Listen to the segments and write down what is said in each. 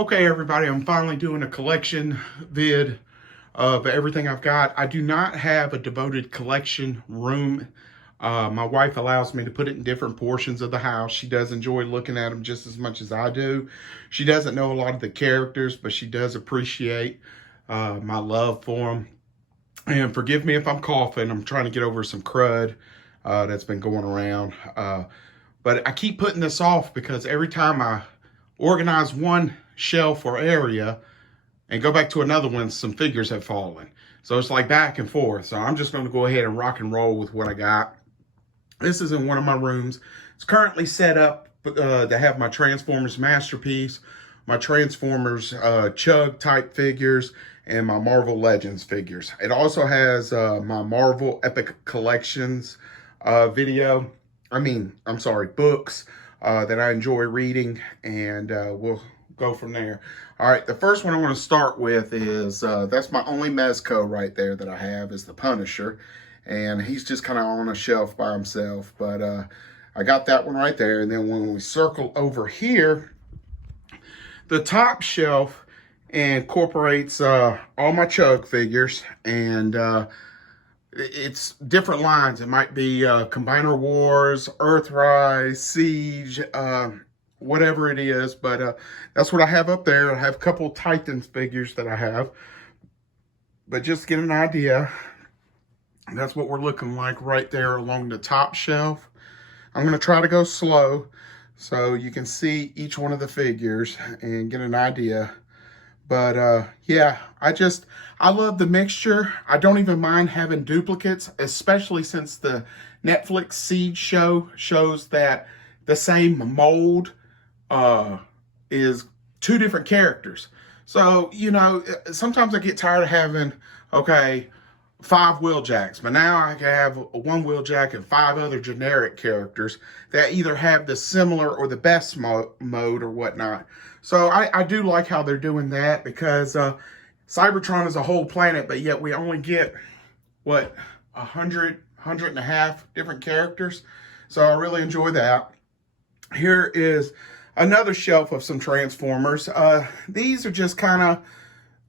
Okay, everybody, I'm finally doing a collection vid of everything I've got. I do not have a devoted collection room. My wife allows me to put it in different portions of the house. She does enjoy looking at them just as much as I do. She doesn't know a lot of the characters, but she does appreciate my love for them. And forgive me if I'm coughing. I'm trying to get over some crud that's been going around. But I keep putting this off because every time I organize one shelf or area and go back to another one, some figures have fallen. So it's like back and forth. So I'm just going to go ahead and rock and roll with what I got. This is in one of my rooms. It's currently set up to have my Transformers Masterpiece, my Transformers CHUG type figures, and my Marvel Legends figures. It also has my Marvel Epic Collections books that I enjoy reading, and we'll go from there. All right, the first one I want to start with is, that's my only Mezco right there that I have, is the Punisher. And he's just kind of on a shelf by himself. But I got that one right there. And then when we circle over here, the top shelf incorporates all my CHUG figures. And it's different lines. It might be Combiner Wars, Earthrise, Siege, whatever it is. But that's what I have up there. I have a couple Titans figures that I have. But just to get an idea, that's what we're looking like right there along the top shelf. I'm going to try to go slow so you can see each one of the figures and get an idea. But yeah, I love the mixture. I don't even mind having duplicates, especially since the Netflix Siege show shows that the same mold is two different characters. So, you know, sometimes I get tired of having, okay, 5 Wheeljacks, but now I can have 1 Wheeljack and 5 other generic characters that either have the similar or the best mode or whatnot. So I do like how they're doing that, because Cybertron is a whole planet, but yet we only get, what, 100 and a half different characters. So I really enjoy that. Here is another shelf of some Transformers. These are just kind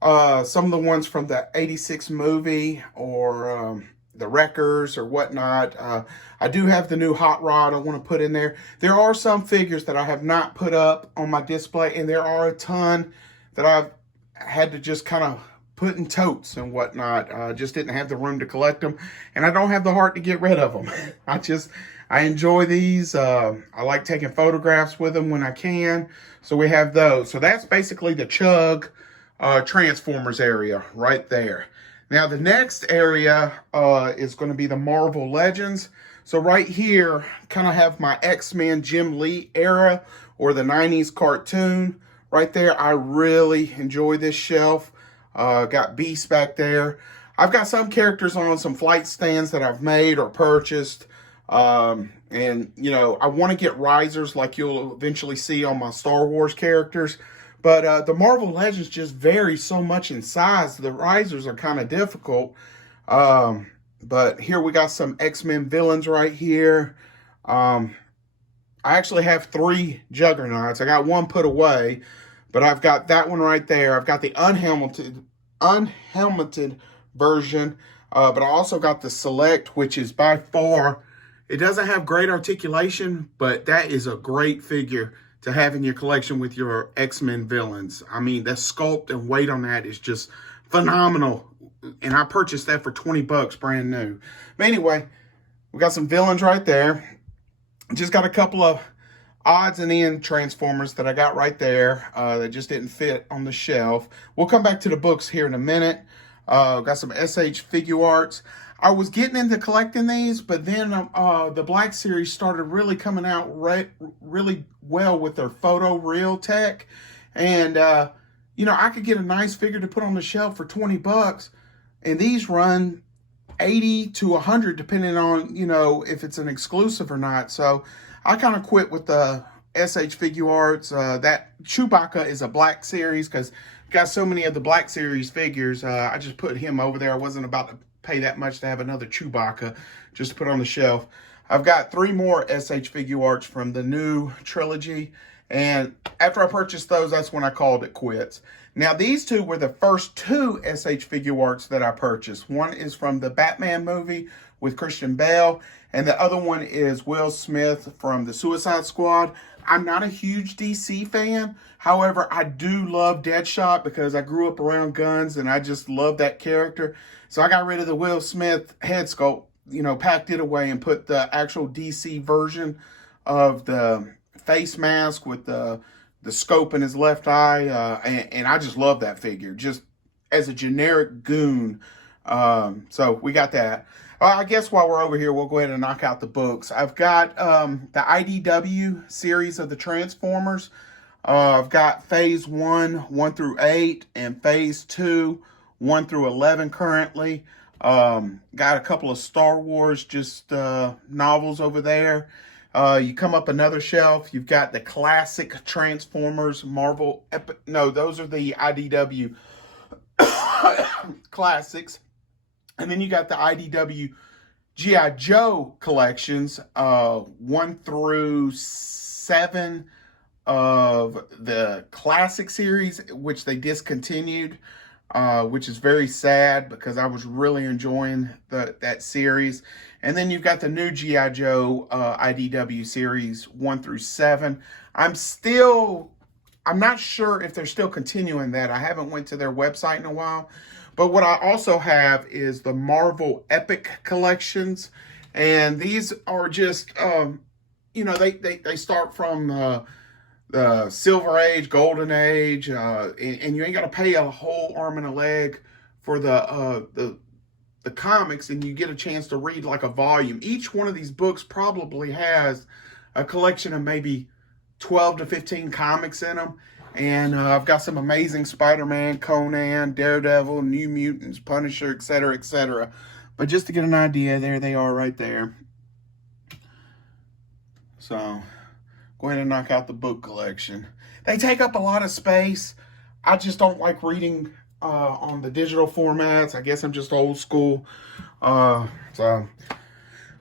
of some of the ones from the 86 movie, or the Wreckers or whatnot. I do have the new Hot Rod I want to put in there. There are some figures that I have not put up on my display, and there are a ton that I've had to just kind of put in totes and whatnot. Just didn't have the room to collect them, and I don't have the heart to get rid of them. I enjoy these. I like taking photographs with them when I can. So we have those. So that's basically the CHUG Transformers area right there. Now the next area is going to be the Marvel Legends. So right here, kind of have my X-Men Jim Lee era, or the 90s cartoon right there. I really enjoy this shelf. Got Beast back there. I've got some characters on some flight stands that I've made or purchased. And, you know, I want to get risers like you'll eventually see on my Star Wars characters. But the Marvel Legends just vary so much in size. The risers are kind of difficult. But here we got some X-Men villains right here. I actually have 3 Juggernauts. I got one put away, but I've got that one right there. I've got the unhelmeted version, but I also got the Select, which is by far, it doesn't have great articulation, but that is a great figure to have in your collection with your X-Men villains. I mean, the sculpt and weight on that is just phenomenal. And I purchased that for 20 bucks, brand new. But anyway, we got some villains right there. Just got a couple of odds and end Transformers that I got right there that just didn't fit on the shelf. We'll come back to the books here in a minute. Got some SH Figuarts. I was getting into collecting these, but then the Black Series started really coming out really well with their photo real tech. And, you know, I could get a nice figure to put on the shelf for 20 bucks. And these run 80 to 100, depending on, you know, if it's an exclusive or not. So I kind of quit with the SH Figuarts. That Chewbacca is a Black Series, because got so many of the Black Series figures. I just put him over there. I wasn't about to pay that much to have another Chewbacca just to put on the shelf. I've got 3 more SH Figuarts from the new trilogy, And after I purchased those, that's when I called it quits. Now, these two were the first two SH Figuarts that I purchased. One is from the Batman movie with Christian Bale, and the other one is Will Smith from the Suicide Squad. I'm not a huge DC fan. However, I do love Deadshot because I grew up around guns and I just love that character. So I got rid of the Will Smith head sculpt, you know, packed it away and put the actual DC version of the face mask with the scope in his left eye. And I just love that figure, just as a generic goon. So we got that. I guess while we're over here, we'll go ahead and knock out the books. I've got the IDW series of the Transformers. I've got Phase 1, 1 through 8, and Phase 2, 1 through 11 currently. Got a couple of Star Wars novels over there. You come up another shelf, you've got the classic Transformers, Marvel, no, those are the IDW classics. And then you got the IDW G.I. Joe collections, 1 through 7 of the classic series, which they discontinued, which is very sad because I was really enjoying that series. And then you've got the new G.I. Joe IDW series 1 through 7. I'm not sure if they're still continuing that. I haven't went to their website in a while. But what I also have is the Marvel Epic collections. And these are just, you know, they start from the Silver Age, Golden Age, and you ain't got to pay a whole arm and a leg for the comics, and you get a chance to read like a volume. Each one of these books probably has a collection of maybe 12 to 15 comics in them. And I've got some amazing Spider-Man, Conan, Daredevil, New Mutants, Punisher, etc., etc. But just to get an idea, there they are right there. So, go ahead and knock out the book collection. They take up a lot of space. I just don't like reading on the digital formats. I guess I'm just old school. So,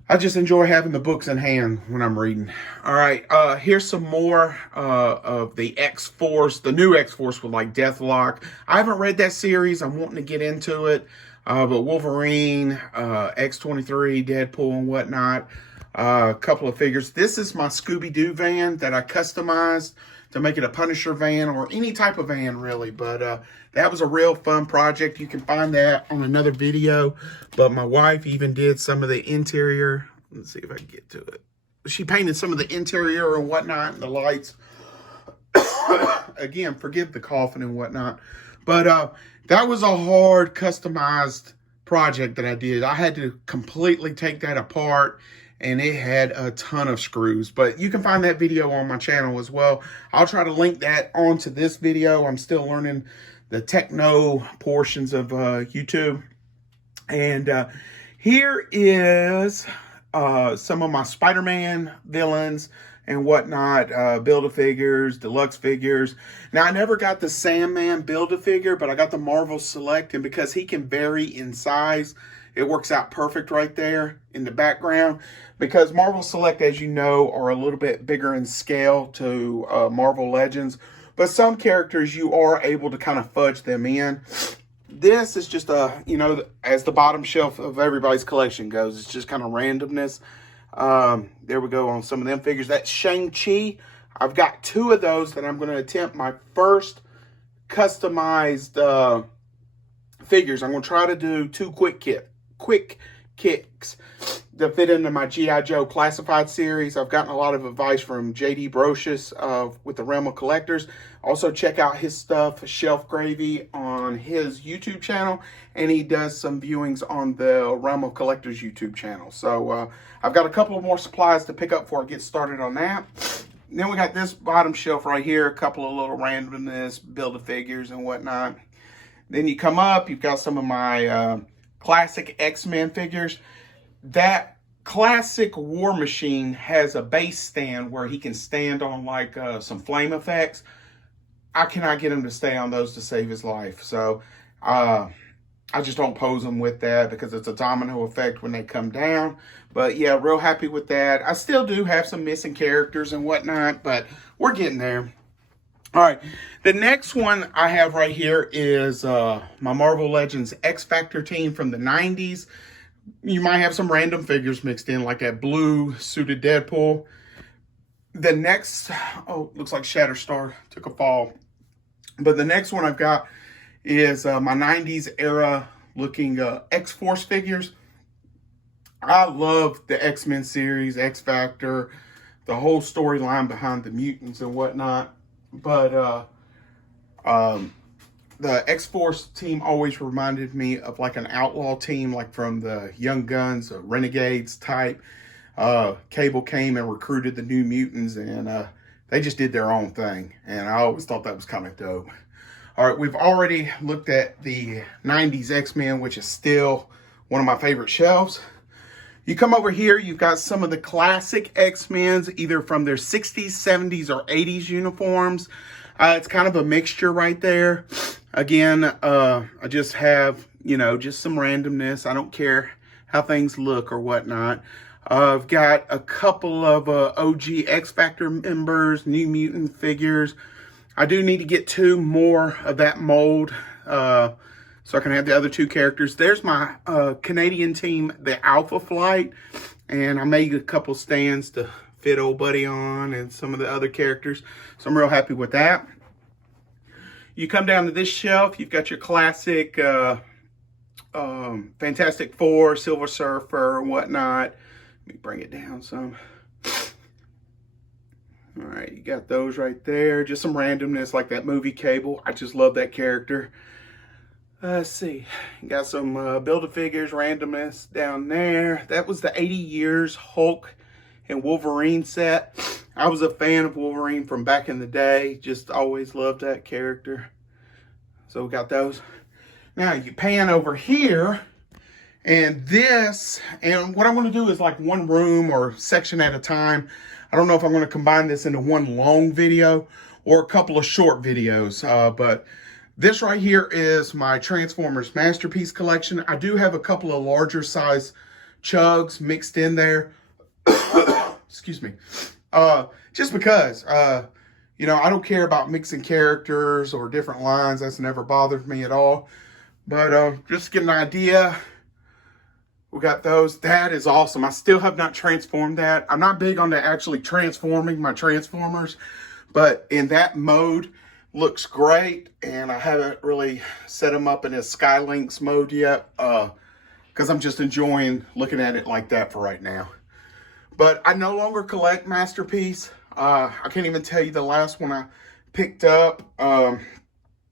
I just enjoy having the books in hand when I'm reading. All right, here's some more of the X-Force, the new X-Force with like Deathlock. I haven't read that series. I'm wanting to get into it. But Wolverine, X-23, Deadpool, and whatnot. A couple of figures. This is my Scooby-Doo van that I customized to make it a Punisher van or any type of van really. But that was a real fun project. You can find that on another video. But my wife even did some of the interior. Let's see if I can get to it. She painted some of the interior and whatnot and the lights. Again, forgive the coughing and whatnot. But that was a hard customized project that I did. I had to completely take that apart. And it had a ton of screws. But you can find that video on my channel as well. I'll try to link that onto this video. I'm still learning the techno portions of YouTube. And here is some of my Spider-Man villains and whatnot. Build-A-Figures, deluxe figures. Now, I never got the Sandman Build-A-Figure, but I got the Marvel Select. And because he can vary in size, it works out perfect right there in the background. Because Marvel Select, as you know, are a little bit bigger in scale to Marvel Legends. But some characters, you are able to kind of fudge them in. This is just a, you know, as the bottom shelf of everybody's collection goes, it's just kind of randomness. There we go on some of them figures. That's Shang-Chi. I've got 2 of those that I'm going to attempt my first customized figures. I'm going to try to do 2 quick kicks to fit into my G.I. Joe Classified series. I've gotten a lot of advice from J.D. Brocious with the Realm of Collectors. Also, check out his stuff, Shelf Gravy, on his YouTube channel. And he does some viewings on the Realm of Collectors YouTube channel. So, I've got a couple of more supplies to pick up before I get started on that. Then we got this bottom shelf right here. A couple of little randomness, Build-A-Figures and whatnot. Then you come up, you've got some of my classic X-Men figures. That classic War Machine has a base stand where he can stand on like some flame effects. I cannot get him to stay on those to save his life. So I just don't pose them with that because it's a domino effect when they come down. But yeah, real happy with that. I still do have some missing characters and whatnot, but we're getting there. All right, the next one I have right here is my Marvel Legends X Factor team from the 90s. You might have some random figures mixed in, like that blue suited Deadpool. The next, oh, looks like Shatterstar took a fall. But the next one I've got is my 90s era looking X-Force figures. I love the X-Men series, X Factor, the whole storyline behind the mutants and whatnot. But the X-Force team always reminded me of like an outlaw team, like from the Young Guns, Renegades type. Cable came and recruited the New Mutants, and they just did their own thing. And I always thought that was kind of dope. All right, we've already looked at the 90s X-Men, which is still one of my favorite shelves. You come over here, you've got some of the classic X-Men's, either from their 60s, 70s, or 80s uniforms. It's kind of a mixture right there. Again, I just have, just some randomness. I don't care how things look or whatnot. I've got a couple of OG X Factor members, New Mutant figures. I do need to get 2 more of that mold so I can have the other 2 characters. There's my Canadian team, the Alpha Flight, and I made a couple stands to fit old buddy on and some of the other characters, so I'm real happy with that. You come down to this shelf, you've got your classic Fantastic Four, Silver Surfer, and whatnot. Let me bring it down some. All right, you got those right there. Just some randomness like that movie Cable. I just love that character. Let's see. You got some Build-A-Figures randomness down there. That was the 80 Years Hulk and Wolverine set. I was a fan of Wolverine from back in the day. Just always loved that character. So we got those. Now you pan over here. And what I'm going to do is like one room or section at a time. I don't know if I'm going to combine this into one long video or a couple of short videos. But this right here is my Transformers Masterpiece collection. I do have a couple of larger size chugs mixed in there. Excuse me. Just because, I don't care about mixing characters or different lines. That's never bothered me at all. But just to get an idea, we got those. That is awesome. I still have not transformed that. I'm not big on actually transforming my Transformers, but in that mode, looks great. And I haven't really set them up in a Skylinks mode yet because I'm just enjoying looking at it like that for right now. But I no longer collect Masterpiece. I can't even tell you the last one I picked up. I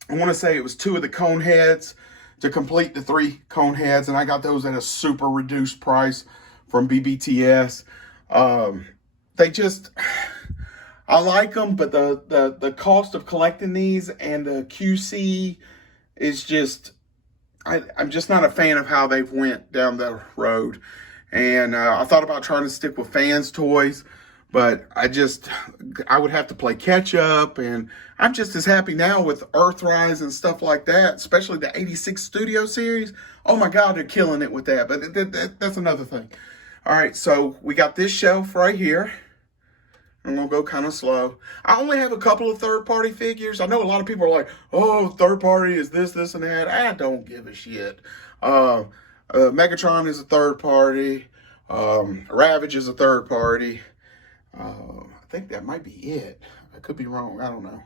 want to say it was 2 of the cone heads to complete the 3 cone heads, and I got those at a super reduced price from BBTS. I like them, but the cost of collecting these and the QC is just, I'm just not a fan of how they've went down the road. And I thought about trying to stick with fans toys, but I would have to play catch up, and I'm just as happy now with Earthrise and stuff like that, especially the 86 Studio series. Oh my God, they're killing it with that, but that's another thing. All right, so we got this shelf right here. I'm gonna go kind of slow. I only have a couple of third-party figures. I know a lot of people are like, oh, third-party is this, and that. I don't give a shit. Megatron is a third-party. Ravage is a third-party. I think that might be it. I could be wrong. I don't know.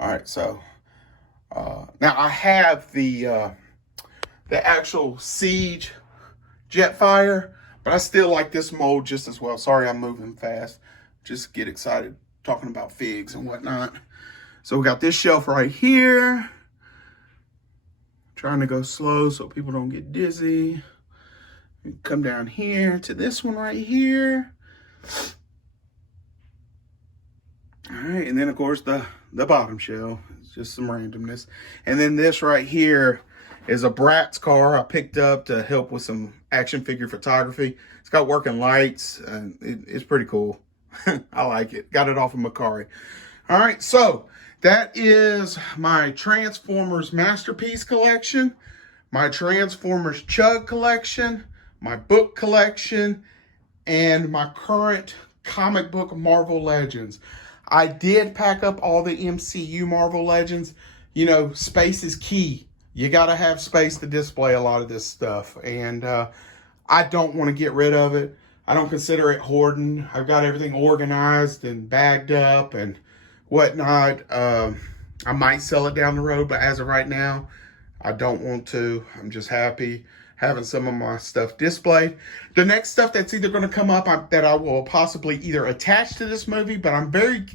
All right, so now I have the actual Siege Jetfire, but I still like this mold just as well. Sorry, I'm moving fast. Just get excited talking about figs and whatnot. So we got this shelf right here. Trying to go slow so people don't get dizzy. Come down here to this one right here. All right, and then of course the bottom shelf. It's just some randomness. And then this right here is a Bratz car I picked up to help with some action figure photography. It's got working lights, and it's pretty cool. I like it. Got it off of Macari. All right, so that is my Transformers Masterpiece collection, my Transformers CHUG collection, my book collection, and my current comic book Marvel Legends. I did pack up all the MCU Marvel Legends. You know, space is key. You got to have space to display a lot of this stuff. And I don't want to get rid of it. I don't consider it hoarding. I've got everything organized and bagged up and whatnot. I might sell it down the road, but as of right now, I don't want to. I'm just happy having some of my stuff displayed. The next stuff that's either going to come up that I will possibly either attach to this movie, but I'm very,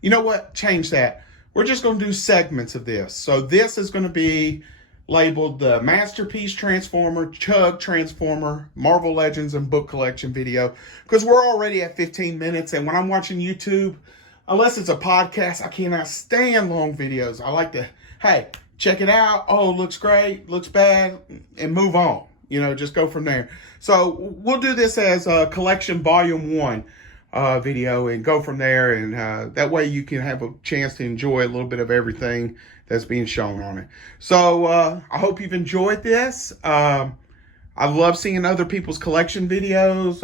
you know what, change that. We're just going to do segments of this. So this is going to be labeled the Masterpiece Transformer, CHUG Transformer, Marvel Legends, and Book Collection video. Because we're already at 15 minutes, and when I'm watching YouTube, unless it's a podcast, I cannot stand long videos. I like to, hey, check it out. Oh, looks great, looks bad, and move on. You know, just go from there. So we'll do this as a collection volume 1 video and go from there. And that way you can have a chance to enjoy a little bit of everything that's being shown on it. So I hope you've enjoyed this. I love seeing other people's collection videos,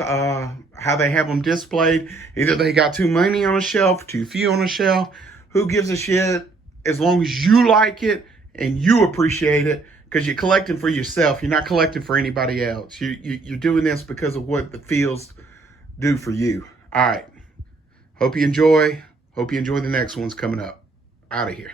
how they have them displayed. Either they got too many on a shelf, too few on a shelf. Who gives a shit? As long as you like it and you appreciate it, because you're collecting for yourself. You're not collecting for anybody else. You're doing this because of what the fields do for you. All right. Hope you enjoy. Hope you enjoy the next ones coming up. Out of here.